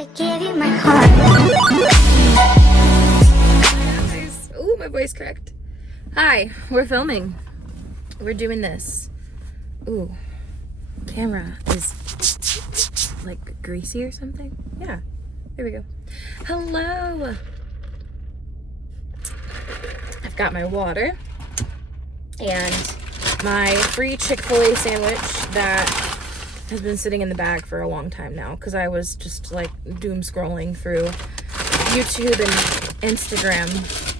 I gave you my heart. Ooh, my voice cracked. Hi, we're filming. We're doing this. Ooh, camera is like greasy or something. Yeah, there we go. Hello. I've got my water and my free Chick-fil-A sandwich that has been sitting in the bag for a long time now because I was just like doom scrolling through YouTube and Instagram.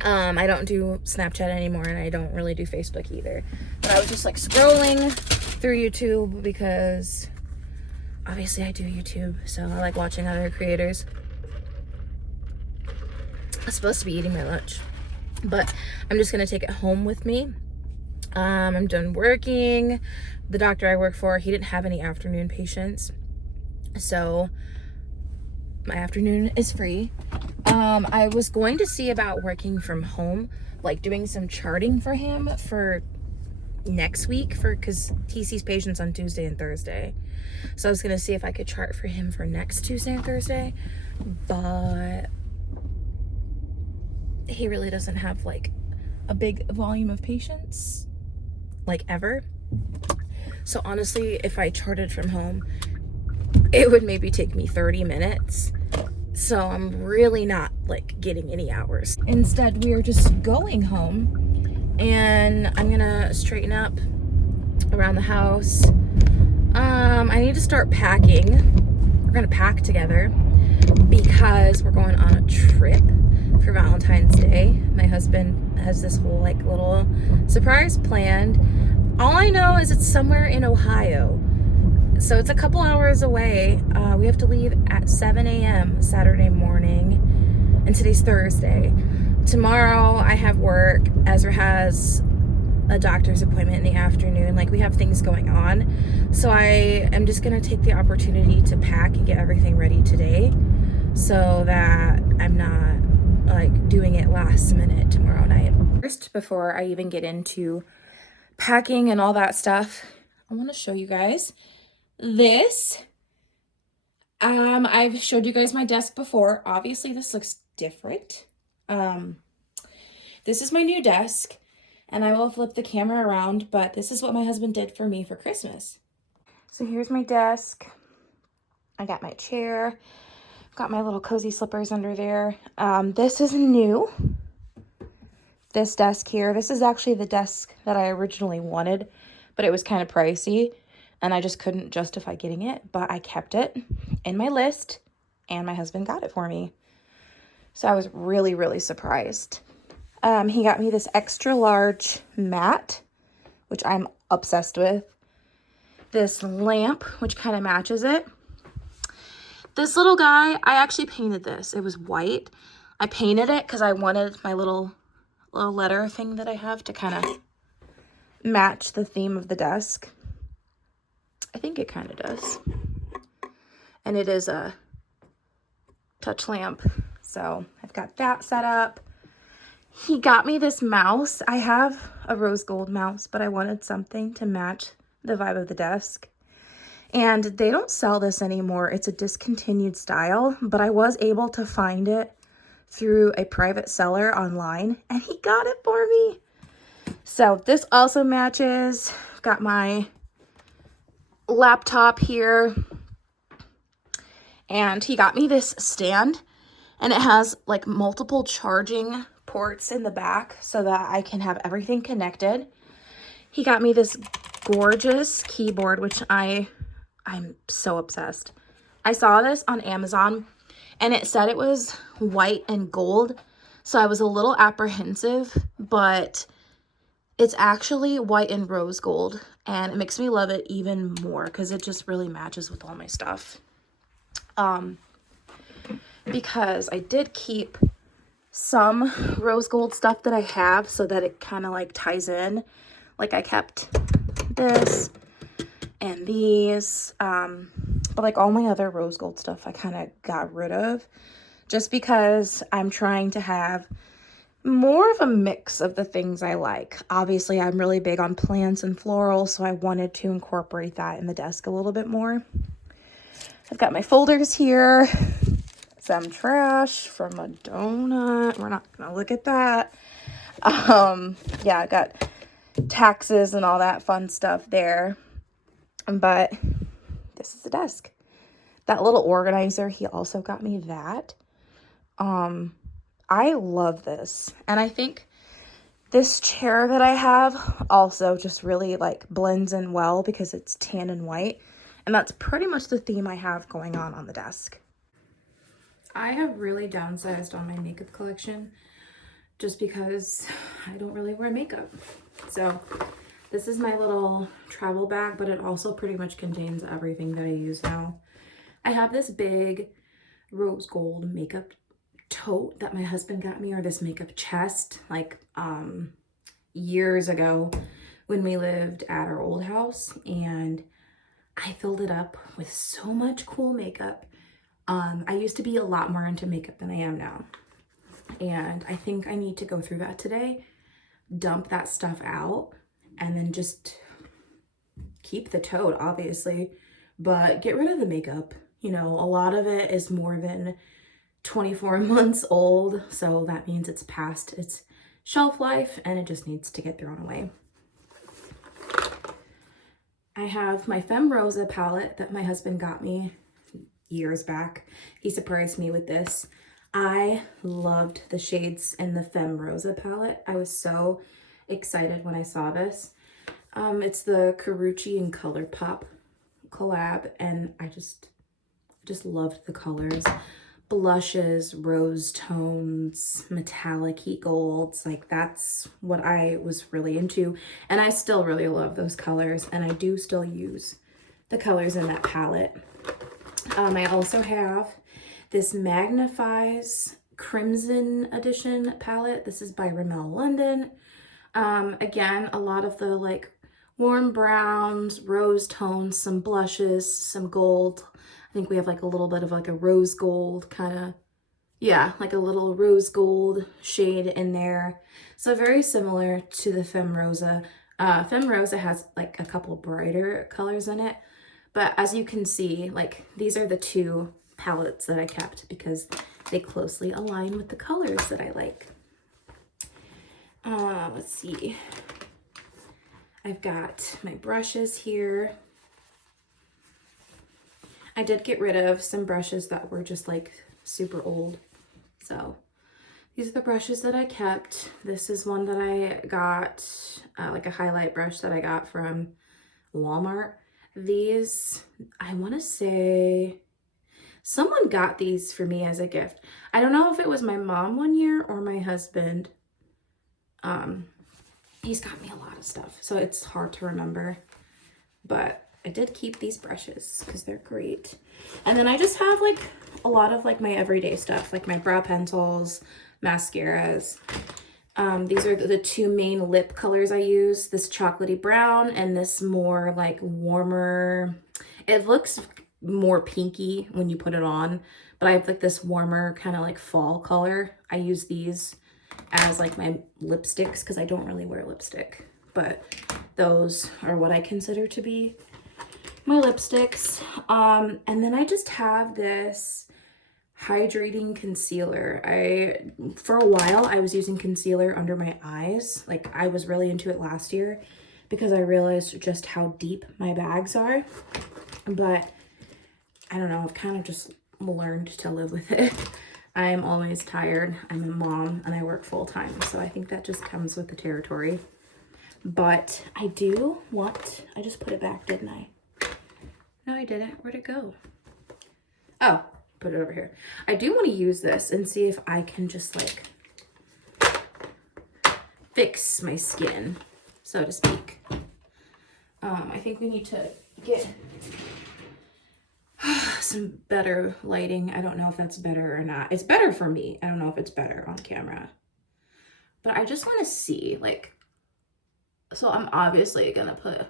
I don't do Snapchat anymore and I don't really do Facebook either. But I was just like scrolling through YouTube because obviously I do YouTube, so I like watching other creators. I'm supposed to be eating my lunch, but I'm just gonna take it home with me. I'm done working. The doctor I work for, he didn't have any afternoon patients, so my afternoon is free. I was going to see about working from home, like doing some charting for him for next week, because he sees patients on Tuesday and Thursday. So I was gonna see if I could chart for him for next Tuesday and Thursday, but he really doesn't have like a big volume of patients, like ever. So honestly, if I charted from home, it would maybe take me 30 minutes. So I'm really not like getting any hours. Instead, we are just going home and I'm gonna straighten up around the house. I need to start packing. We're gonna pack together because we're going on a trip for Valentine's Day. My husband has this whole like little surprise planned. All I know is it's somewhere in Ohio. So it's a couple hours away. We have to leave at 7 a.m. Saturday morning, and today's Thursday. Tomorrow I have work. Ezra has a doctor's appointment in the afternoon. Like, we have things going on. So I am just gonna take the opportunity to pack and get everything ready today so that I'm not like doing it last minute tomorrow night. First, before I even get into packing and all that stuff, I want to show you guys this. I've showed you guys my desk before. Obviously this looks different. This is my new desk, and I will flip the camera around, but this is what my husband did for me for Christmas. So here's my desk. I got my chair, got my little cozy slippers under there. This is new. This desk here, this is actually the desk that I originally wanted, but it was kind of pricey and I just couldn't justify getting it, but I kept it in my list and my husband got it for me. So I was really, really surprised. He got me this extra large mat, which I'm obsessed with. This lamp, which kind of matches it. This little guy, I actually painted this. It was white. I painted it because I wanted my little letter thing that I have to kind of match the theme of the desk. I think it kind of does. And it is a touch lamp. So I've got that set up. He got me this mouse. I have a rose gold mouse, but I wanted something to match the vibe of the desk. And they don't sell this anymore. It's a discontinued style, but I was able to find it through a private seller online, and he got it for me. So this also matches. Got my laptop here, and he got me this stand, and it has like multiple charging ports in the back so that I can have everything connected. He got me this gorgeous keyboard, which I'm so obsessed. I saw this on Amazon and it said it was white and gold, so I was a little apprehensive, but it's actually white and rose gold, and it makes me love it even more because it just really matches with all my stuff. Because I did keep some rose gold stuff that I have so that it kind of like ties in. Like, I kept this and these, but like all my other rose gold stuff I kind of got rid of just because I'm trying to have more of a mix of the things I like. Obviously, I'm really big on plants and florals, so I wanted to incorporate that in the desk a little bit more. I've got my folders here. Some trash from a donut. We're not gonna look at that. Yeah, I got taxes and all that fun stuff there. But this is the desk. That little organizer, he also got me that. I love this. And I think this chair that I have also just really like blends in well because it's tan and white. And that's pretty much the theme I have going on the desk. I have really downsized on my makeup collection just because I don't really wear makeup. So this is my little travel bag, but it also pretty much contains everything that I use now. I have this big rose gold makeup tote that my husband got me, or this makeup chest, like years ago when we lived at our old house, and I filled it up with so much cool makeup. I used to be a lot more into makeup than I am now, and I think I need to go through that today, dump that stuff out, and then just keep the tote, obviously, but get rid of the makeup. You know, a lot of it is more than 24 months old, so that means it's past its shelf life and it just needs to get thrown away. I have my Femme Rosa palette that my husband got me years back. He surprised me with this. I loved the shades in the Femme Rosa palette. I was so excited when I saw this. It's the Carucci and ColourPop collab, and I just loved the colors. Blushes, rose tones, metallic heat golds, like that's what I was really into. And I still really love those colors, and I do still use the colors in that palette. I also have this Magnifies Crimson Edition palette. This is by Rimmel London. Again, a lot of the like warm browns, rose tones, some blushes, some gold. I think we have like a little bit of like a rose gold kind of, yeah, like a little rose gold shade in there. So very similar to the Femme Rosa. Femme Rosa has like a couple brighter colors in it. But as you can see, like these are the two palettes that I kept because they closely align with the colors that I like. Let's see. I've got my brushes here. I did get rid of some brushes that were just like super old. So these are the brushes that I kept. This is one that I got, like a highlight brush that I got from Walmart. These, I want to say someone got these for me as a gift. I don't know if it was my mom one year or my husband. He's got me a lot of stuff, so it's hard to remember. But I did keep these brushes because they're great. And then I just have like a lot of like my everyday stuff, like my brow pencils, mascaras. These are the two main lip colors I use, this chocolatey brown and this more like warmer, it looks more pinky when you put it on, but I have like this warmer kind of like fall color. I use these as like my lipsticks because I don't really wear lipstick, but those are what I consider to be my lipsticks. And then I just have this hydrating concealer. For a while I was using concealer under my eyes. Like I was really into it last year because I realized just how deep my bags are, but I don't know, I've kind of just learned to live with it. I'm always tired. I'm a mom and I work full time, so I think that just comes with the territory. But I do want, I just put it back, didn't I? No, I didn't. Where'd it go? Oh, put it over here. I do want to use this and see if I can just like fix my skin, so to speak. I think we need to get some better lighting. I don't know if that's better or not. It's better for me. I don't know if it's better on camera. But I just want to see, like, so I'm obviously gonna put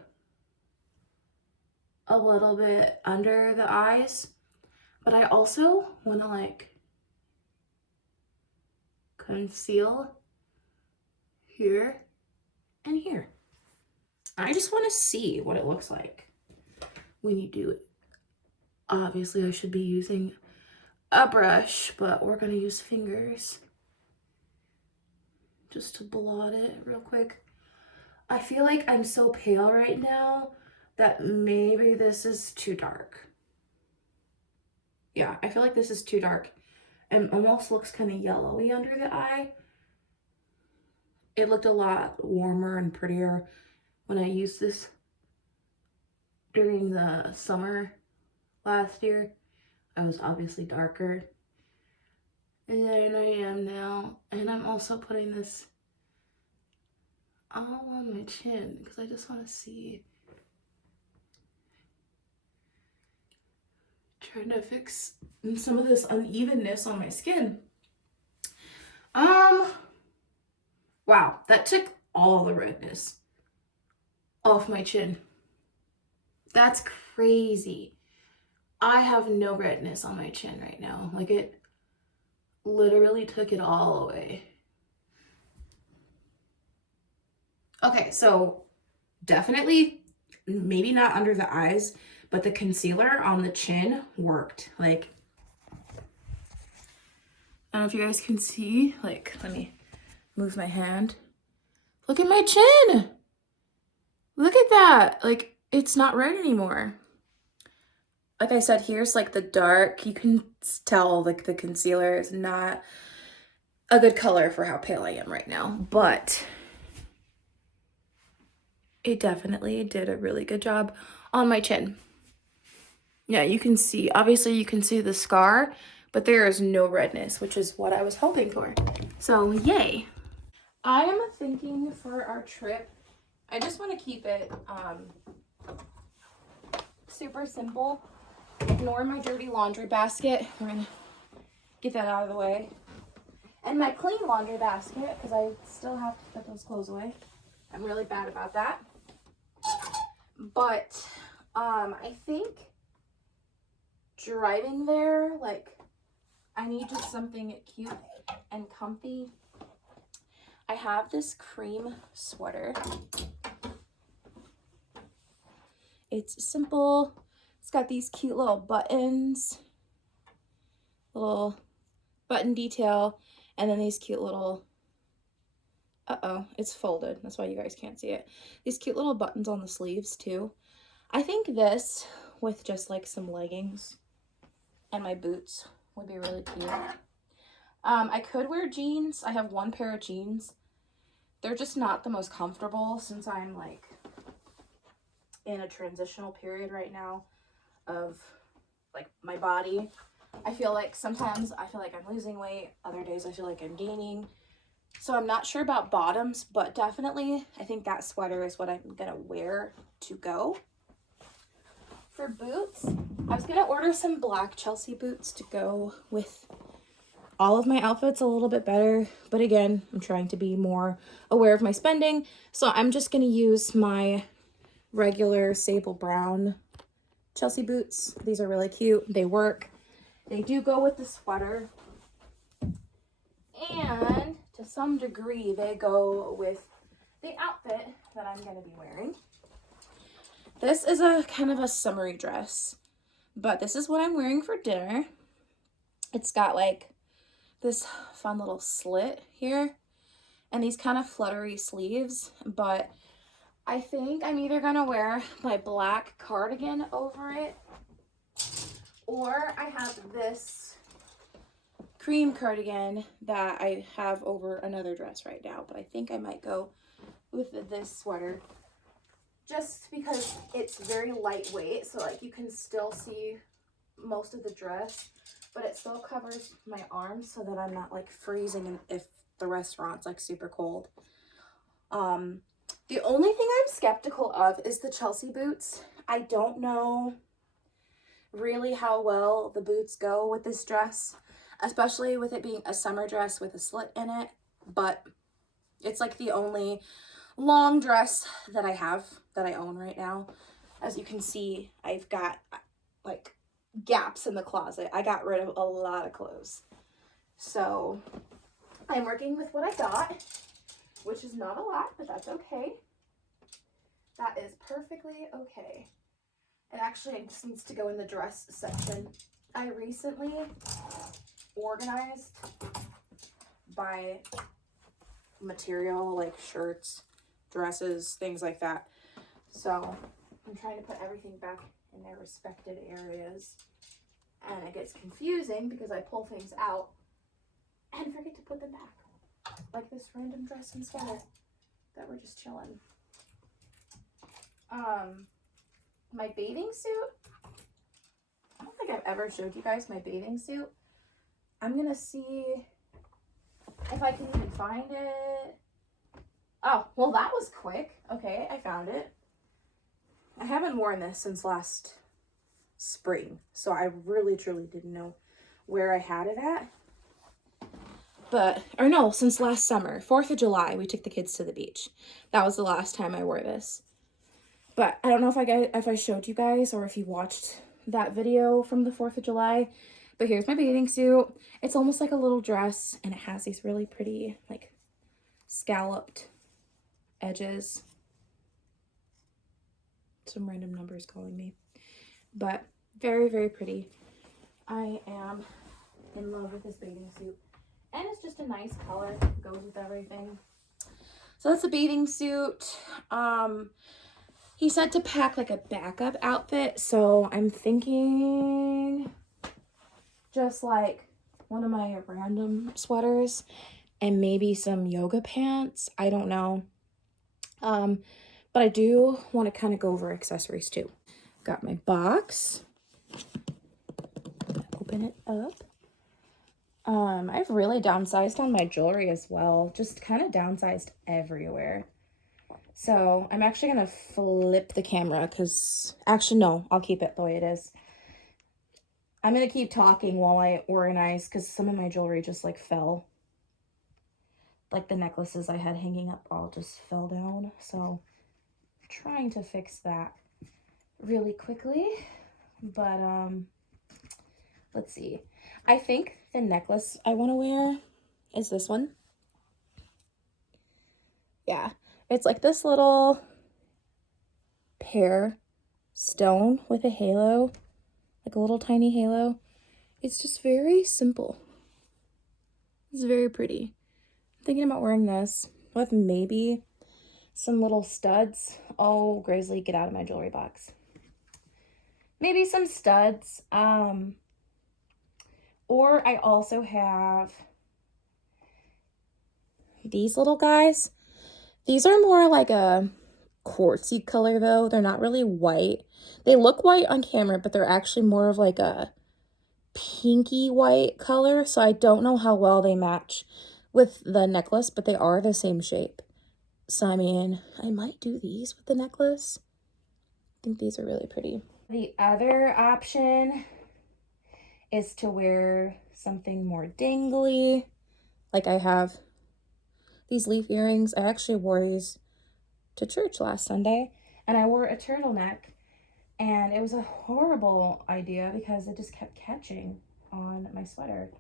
a little bit under the eyes, but I also want to like conceal here and here. I just want to see what it looks like when you do it Obviously, I should be using a brush, but we're gonna use fingers just to blot it real quick. I feel like I'm so pale right now that maybe this is too dark. Yeah, I feel like this is too dark and almost looks kind of yellowy under the eye. It looked a lot warmer and prettier when I used this during the summer last year. I was obviously darker than I am now. And I'm also putting this all on my chin because I just want to see. Trying to fix some of this unevenness on my skin. Wow, that took all the redness off my chin. That's crazy. I have no redness on my chin right now. Like, it literally took it all away. Okay, so definitely maybe not under the eyes, but the concealer on the chin worked. Like, I don't know if you guys can see. Like, let me move my hand. Look at my chin. Look at that. Like, it's not red anymore. Like I said, here's like the dark. You can tell like the concealer is not a good color for how pale I am right now, but it definitely did a really good job on my chin. Yeah, you can see, obviously you can see the scar, but there is no redness, which is what I was hoping for. So yay. I am thinking for our trip, I just want to keep it super simple. Ignore my dirty laundry basket. We're gonna get that out of the way. And my clean laundry basket, because I still have to put those clothes away. I'm really bad about that. But I think driving there, like, I need just something cute and comfy. I have this cream sweater. It's simple. It's got these cute little buttons, little button detail, and then these cute little, it's folded. That's why you guys can't see it. These cute little buttons on the sleeves too. I think this with just like some leggings and my boots would be really cute. I could wear jeans. I have one pair of jeans. They're just not the most comfortable since I'm like in a transitional period right now of like my body. I feel like sometimes I feel like I'm losing weight. Other days I feel like I'm gaining. So I'm not sure about bottoms, but definitely I think that sweater is what I'm gonna wear to go. For boots, I was gonna order some black Chelsea boots to go with all of my outfits a little bit better, but again, I'm trying to be more aware of my spending, so I'm just gonna use my regular sable brown Chelsea boots. These are really cute. They work. They do go with the sweater, and to some degree they go with the outfit that I'm gonna be wearing. This is a kind of a summery dress, but this is what I'm wearing for dinner. It's got like this fun little slit here and these kind of fluttery sleeves, but I think I'm either gonna wear my black cardigan over it, or I have this cream cardigan that I have over another dress right now, but I think I might go with this sweater just because it's very lightweight, so like you can still see most of the dress, but it still covers my arms so that I'm not like freezing if the restaurant's like super cold. The only thing I'm skeptical of is the Chelsea boots. I don't know really how well the boots go with this dress, especially with it being a summer dress with a slit in it, but it's like the only long dress that I have, that I own right now. As you can see, I've got like gaps in the closet. I got rid of a lot of clothes. So I'm working with what I got, which is not a lot, but that's okay. That is perfectly okay. It actually just needs to go in the dress section. I recently organized by material, like shirts, dresses, things like that. So I'm trying to put everything back in their respected areas. And it gets confusing because I pull things out and forget to put them back. Like this random dress and sweater that we're just chilling. My bathing suit. I don't think I've ever showed you guys my bathing suit. I'm gonna see if I can even find it. Oh, well that was quick. Okay, I found it. I haven't worn this since last spring, so I really truly didn't know where I had it at. But, or no, since last summer, 4th of July, we took the kids to the beach. That was the last time I wore this. But I don't know if I showed you guys or if you watched that video from the 4th of July. But here's my bathing suit. It's almost like a little dress, and it has these really pretty, like, scalloped edges. Some random numbers calling me. But very, very pretty. I am in love with this bathing suit. And it's just a nice color. Goes with everything. So that's a bathing suit. He said to pack like a backup outfit. So I'm thinking just like one of my random sweaters and maybe some yoga pants. I don't know. But I do want to kind of go over accessories too. Got my box. Open it up. I've really downsized on my jewelry as well. Just kind of downsized everywhere. So I'm actually going to flip the camera because, actually, no, I'll keep it the way it is. I'm going to keep talking while I organize because some of my jewelry just like fell. Like the necklaces I had hanging up all just fell down. So I'm trying to fix that really quickly. But let's see. I think the necklace I want to wear is this one. Yeah. It's like this little pear stone with a halo, like a little tiny halo. It's just very simple. It's very pretty. I'm thinking about wearing this with maybe some little studs. Oh, Grizzly, get out of my jewelry box. Maybe some studs. Or I also have these little guys. These are more like a quartzy color though. They're not really white. They look white on camera, but they're actually more of like a pinky white color. So I don't know how well they match with the necklace, but they are the same shape. So I mean, I might do these with the necklace. I think these are really pretty. The other option is to wear something more dangly. Like I have these leaf earrings. I actually wore these to church last Sunday, and I wore a turtleneck, and it was a horrible idea because it just kept catching on my sweater,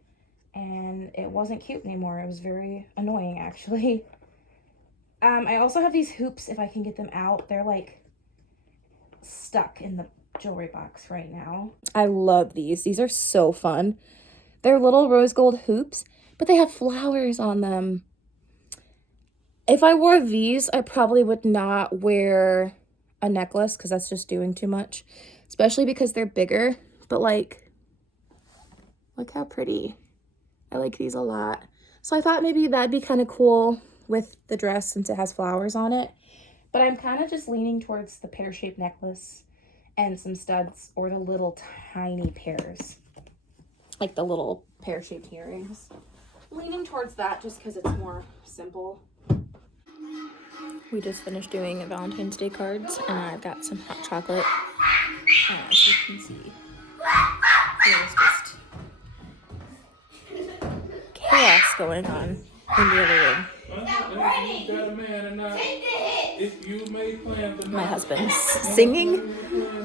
and it wasn't cute anymore. It was very annoying, actually. I also have these hoops if I can get them out. They're like stuck in the jewelry box right now. I love these. These are so fun. They're little rose gold hoops, but they have flowers on them. If I wore these, I probably would not wear a necklace because that's just doing too much, especially because they're bigger. But like, look how pretty. I like these a lot. So I thought maybe that'd be kind of cool with the dress since it has flowers on it. But I'm kind of just leaning towards the pear-shaped necklace and some studs or the little tiny pears. Like the little pear-shaped earrings. Leaning towards that just because it's more simple. We just finished doing Valentine's Day cards, and I've got some hot chocolate. As you can see, there's just chaos going on in the other room. My husband's singing.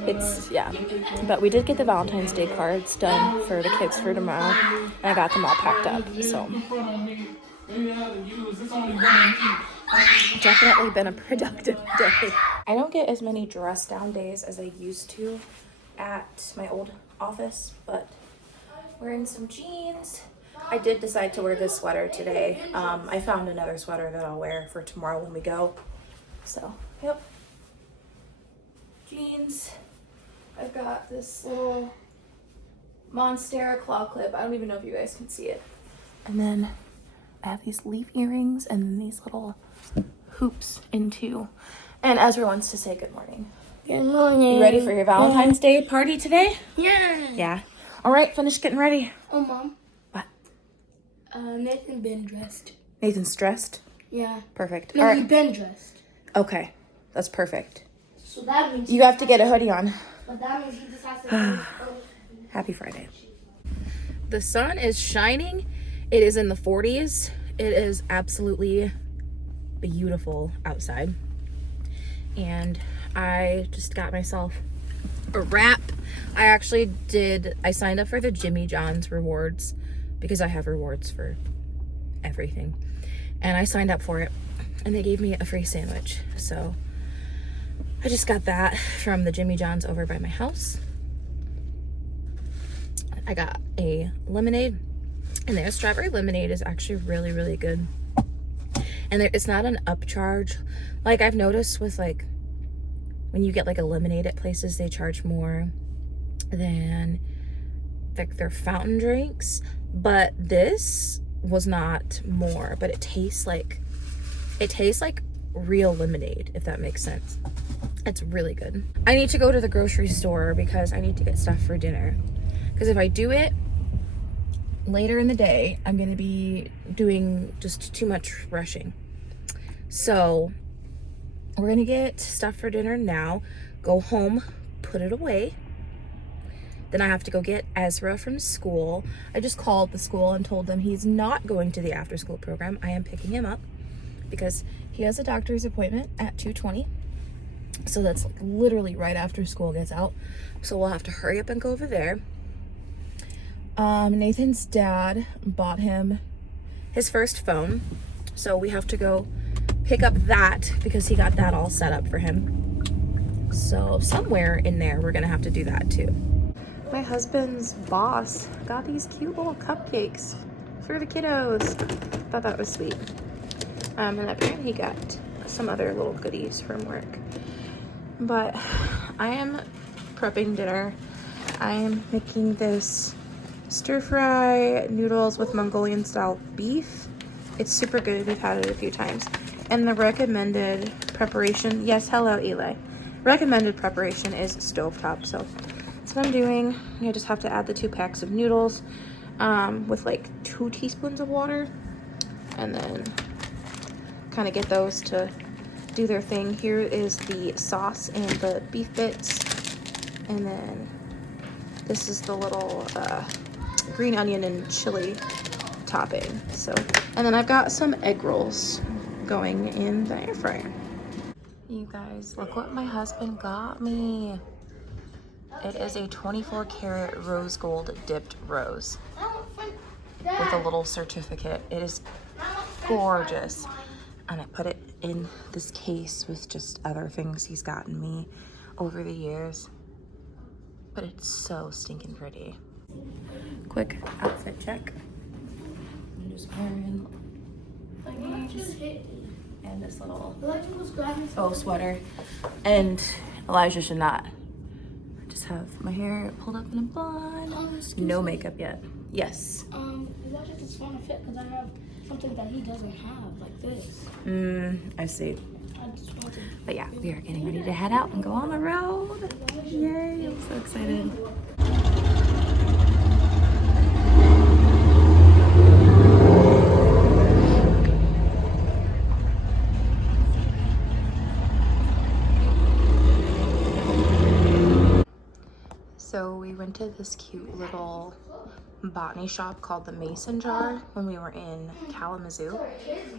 It's, yeah. But we did get the Valentine's Day cards done for the kids for tomorrow, and I got them all packed up, so. Definitely been a productive day. I don't get as many dress down days as I used to at my old office, but wearing some jeans. I did decide to wear this sweater today. I found another sweater that I'll wear for tomorrow when we go. So, yep. Jeans. I've got this little Monstera claw clip. I don't even know if you guys can see it. And then I have these leaf earrings and then these little hoops into. And Ezra wants to say good morning. Good morning. You ready for your Valentine's Day party today? Yeah. Yeah. All right, finish getting ready. Oh, Mom. What? Nathan been dressed. Nathan's dressed? Yeah. Perfect. No, all right. he been dressed. Okay, that's perfect. So that means you have to get a hoodie on. But that means he just has to. Happy Friday. The sun is shining. It is in the 40s. It is absolutely beautiful outside. And I just got myself a wrap. I signed up for the Jimmy John's rewards because I have rewards for everything. And I signed up for it and they gave me a free sandwich. So I just got that from the Jimmy John's over by my house. I got a lemonade, and their strawberry lemonade is actually really, really good. And it's not an upcharge. Like I've noticed with like, when you get like a lemonade at places, they charge more than like their fountain drinks. But this was not more, but it tastes like real lemonade, if that makes sense. It's really good. I need to go to the grocery store because I need to get stuff for dinner. Because if I do it later in the day, I'm going to be doing just too much rushing. So we're going to get stuff for dinner now, go home, put it away. Then I have to go get Ezra from school. I just called the school and told them he's not going to the after school program. I am picking him up because he has a doctor's appointment at 2:20. So that's like literally right after school gets out. So we'll have to hurry up and go over there. Nathan's dad bought him his first phone. So we have to go pick up that because he got that all set up for him. So somewhere in there, we're gonna have to do that too. My husband's boss got these cute little cupcakes for the kiddos. Thought that was sweet. And apparently he got some other little goodies from work. But I am prepping dinner. I am making this stir fry noodles with Mongolian style beef. It's super good. We've had it a few times. And the recommended preparation, yes, hello Eli. Recommended preparation is stovetop. So that's what I'm doing. I just have to add the 2 packs of noodles with like 2 teaspoons of water, and then kind of get those to do their thing. Here is the sauce and the beef bits, and then this is the little green onion and chili topping. So, and then I've got some egg rolls going in the air fryer. You guys, look what my husband got me. It is a 24 karat rose gold dipped rose with a little certificate. It is gorgeous. And I put it in this case with just other things he's gotten me over the years. But it's so stinking pretty. Quick outfit check. I'm just wearing leggings and this little faux sweater. And Elijah should not. I just have my hair pulled up in a bun. No makeup yet. Yes. Elijah just want to fit because I have something that he doesn't have, like this. I see. I just want to. But yeah, we are getting ready to head out and go on the road. Yay, I'm so excited. So we went to this cute little botany shop called the Mason Jar when we were in Kalamazoo,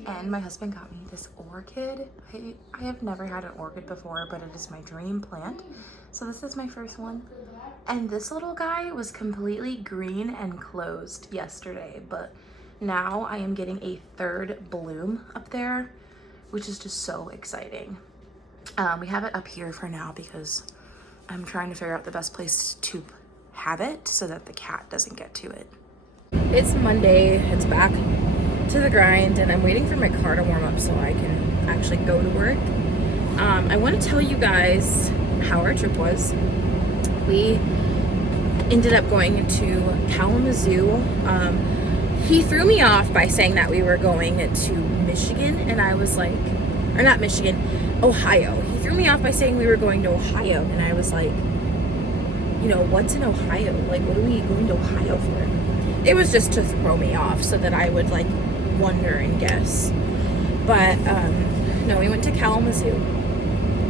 and my husband got me this orchid. I have never had an orchid before, but it is my dream plant, so this is my first one. And this little guy was completely green and closed yesterday, but now I am getting a third bloom up there. which is just so exciting. We have it up here for now because I'm trying to figure out the best place to have it so that the cat doesn't get to it. It's Monday, it's back to the grind, and I'm waiting for my car to warm up so I can actually go to work. I want to tell you guys how our trip was. We ended up going to Kalamazoo. He threw me off by saying that we were going to Michigan, and I was like, or not Michigan, Ohio. He threw me off by saying we were going to Ohio, and I was like, you know, what's in Ohio? Like, what are we going to Ohio for? It was just to throw me off so that I would like wonder and guess. But no, we went to Kalamazoo,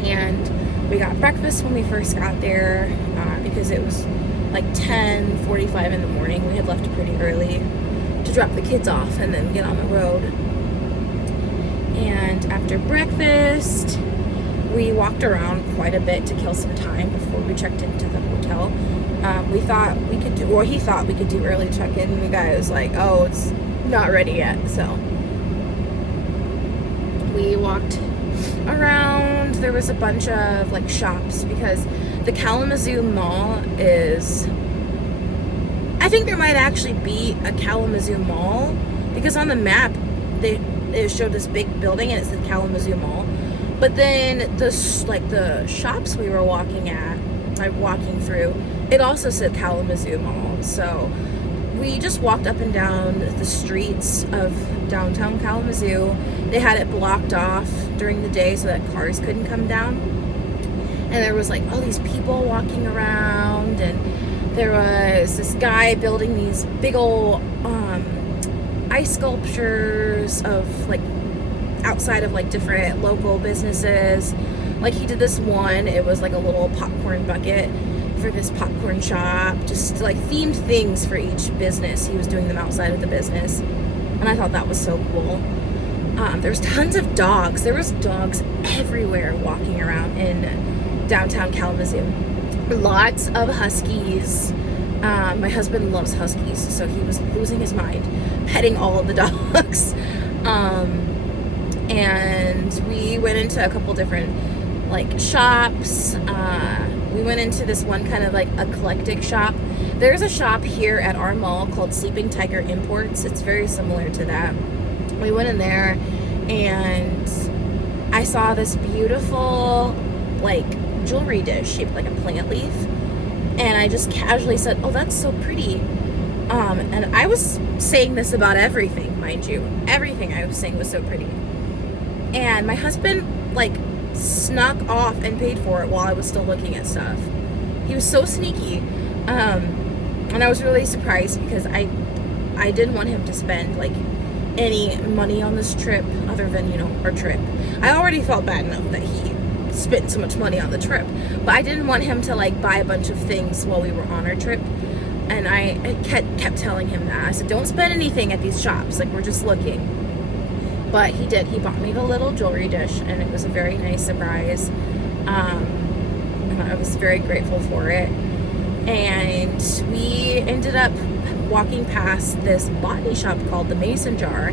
and we got breakfast when we first got there because it was like 10:45 in the morning. We had left pretty early to drop the kids off and then get on the road. And after breakfast, we walked around quite a bit to kill some time before we checked into the hotel. We thought we could do, or he thought we could do early check-in, and the guy was like, oh, it's not ready yet. So we walked around. There was a bunch of like shops because the Kalamazoo Mall is, I think there might actually be a Kalamazoo Mall because on the map it showed this big building and it said Kalamazoo Mall. But then the shops we were walking through, it also said Kalamazoo Mall. So we just walked up and down the streets of downtown Kalamazoo. They had it blocked off during the day so that cars couldn't come down. And there was like all these people walking around, and there was this guy building these big old ice sculptures of like outside of like different local businesses. Like he did this one, it was like a little popcorn bucket for this popcorn shop, just like themed things for each business. He was doing them outside of the business, and I thought that was so cool. There's tons of dogs. There was dogs everywhere walking around in downtown Kalamazoo. Lots of huskies. My husband loves huskies, so he was losing his mind petting all of the dogs. And we went into a couple different like shops. We went into this one kind of like eclectic shop. There's a shop here at our mall called Sleeping Tiger Imports. It's very similar to that. We went in there and I saw this beautiful like jewelry dish shaped like a plant leaf, and I just casually said, oh, that's so pretty. And I was saying this about everything, mind you. Everything I was saying was so pretty. And my husband like snuck off and paid for it while I was still looking at stuff. He was so sneaky. And I was really surprised because I didn't want him to spend like any money on this trip other than, you know, our trip. I already felt bad enough that he spent so much money on the trip, but I didn't want him to like buy a bunch of things while we were on our trip. And I kept telling him that. I said, don't spend anything at these shops, like we're just looking. But he did. He bought me the little jewelry dish, and it was a very nice surprise. And I was very grateful for it. And we ended up walking past this botany shop called the Mason Jar,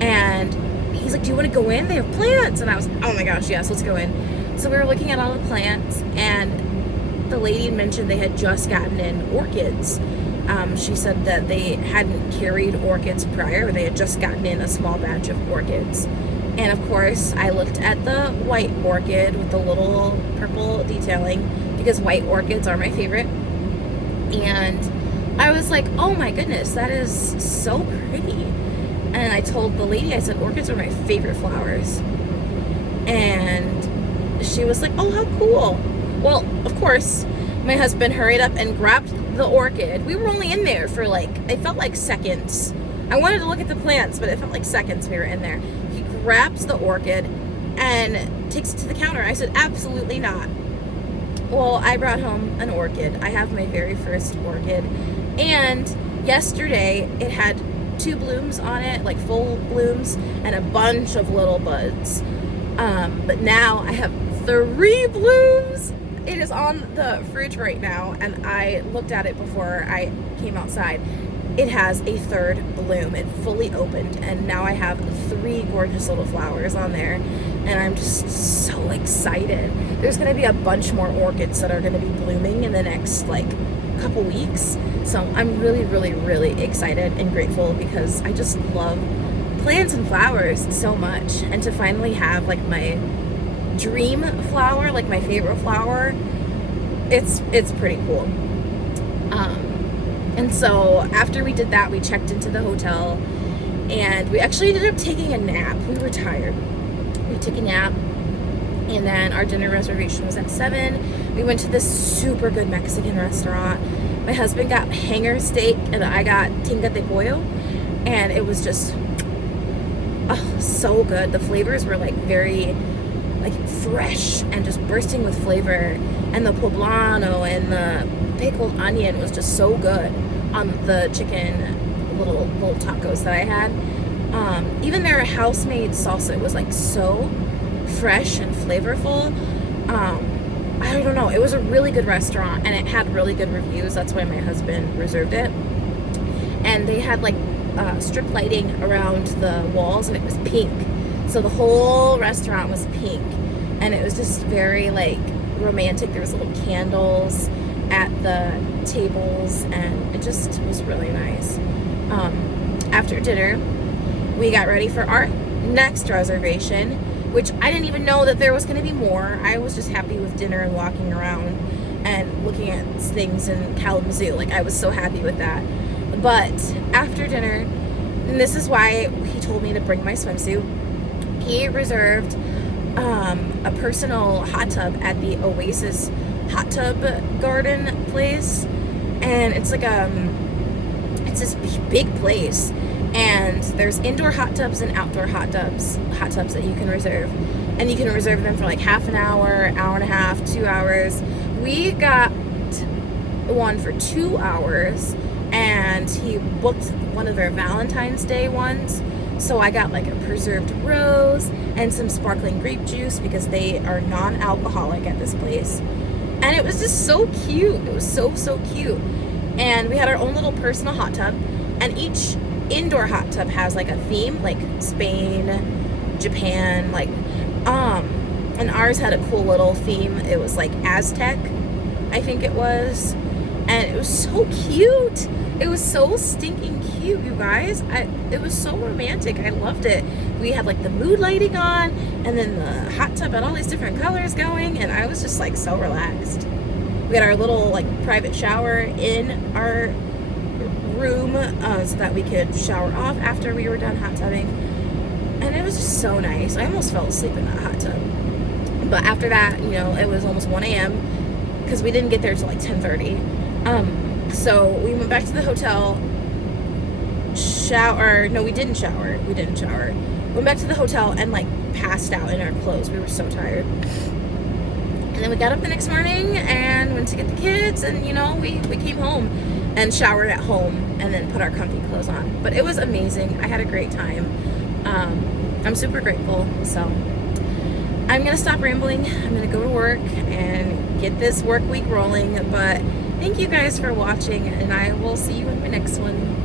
and he's like, do you want to go in? They have plants. And I was, oh my gosh, yes, let's go in. So we were looking at all the plants, and the lady mentioned they had just gotten in orchids. She said that they hadn't carried orchids prior. They had just gotten in a small batch of orchids. And of course, I looked at the white orchid with the little purple detailing because white orchids are my favorite. And I was like, oh my goodness, that is so pretty. And I told the lady, I said, orchids are my favorite flowers. And she was like, oh, how cool. Well, of course, my husband hurried up and grabbed the orchid. We were only in there for like, it felt like seconds. I wanted to look at the plants, but it felt like seconds we were in there. He grabs the orchid and takes it to the counter. I said, absolutely not. Well, I brought home an orchid. I have my very first orchid. And yesterday it had 2 blooms on it, like full blooms, and a bunch of little buds. But now I have 3 blooms. It is on the fridge right now, and I looked at it before I came outside. it has a third bloom. It fully opened, and now I have 3 gorgeous little flowers on there, and I'm just so excited. There's gonna be a bunch more orchids that are gonna be blooming in the next like couple weeks, so I'm really, really, really excited and grateful because I just love plants and flowers so much. And to finally have like my dream flower, like my favorite flower, it's pretty cool. And so after we did that, we checked into the hotel, and we actually ended up taking a nap. We were tired. We took a nap, and then our dinner reservation was at 7. We went to this super good Mexican restaurant. My husband got hanger steak, and I got tinga de pollo, and it was just so good. The flavors were like very like fresh and just bursting with flavor, and the poblano and the pickled onion was just so good on the chicken little tacos that I had. Even their house-made salsa was like so fresh and flavorful. I don't know, it was a really good restaurant, and it had really good reviews. That's why my husband reserved it. And they had like strip lighting around the walls, and it was pink, so the whole restaurant was pink, and it was just very like romantic. There was little candles at the tables, and it just was really nice. After dinner, we got ready for our next reservation, which I didn't even know that there was going to be more. I was just happy with dinner and walking around and looking at things in Kalamazoo. Like, I was so happy with that. But after dinner, and this is why he told me to bring my swimsuit, he reserved a personal hot tub at the Oasis hot tub garden place, and it's like it's this big place, and there's indoor hot tubs and outdoor hot tubs that you can reserve, and you can reserve them for like half an hour, hour and a half, 2 hours. We got one for 2 hours, and he booked one of their Valentine's Day ones. So I got like a preserved rose and some sparkling grape juice because they are non-alcoholic at this place. And it was just so cute. It was so cute. And we had our own little personal hot tub, and each indoor hot tub has like a theme, like Spain, Japan, like and ours had a cool little theme. It was like Aztec, I think it was. And it was so cute. It was so stinking cute, you guys. It was so romantic. I loved it. We had like the mood lighting on, and then the hot tub had all these different colors going, and I was just like so relaxed. We had our little like private shower in our room so that we could shower off after we were done hot tubbing, and it was just so nice. I almost fell asleep in that hot tub. But after that, you know, it was almost 1 a.m. because we didn't get there till like 10:30. So we went back to the hotel, we didn't shower. Went back to the hotel and like passed out in our clothes. We were so tired. And then we got up the next morning and went to get the kids, and you know, we came home and showered at home and then put our comfy clothes on. But it was amazing. I had a great time. I'm super grateful. So I'm gonna stop rambling. I'm gonna go to work and get this work week rolling. But thank you guys for watching, and I will see you in my next one.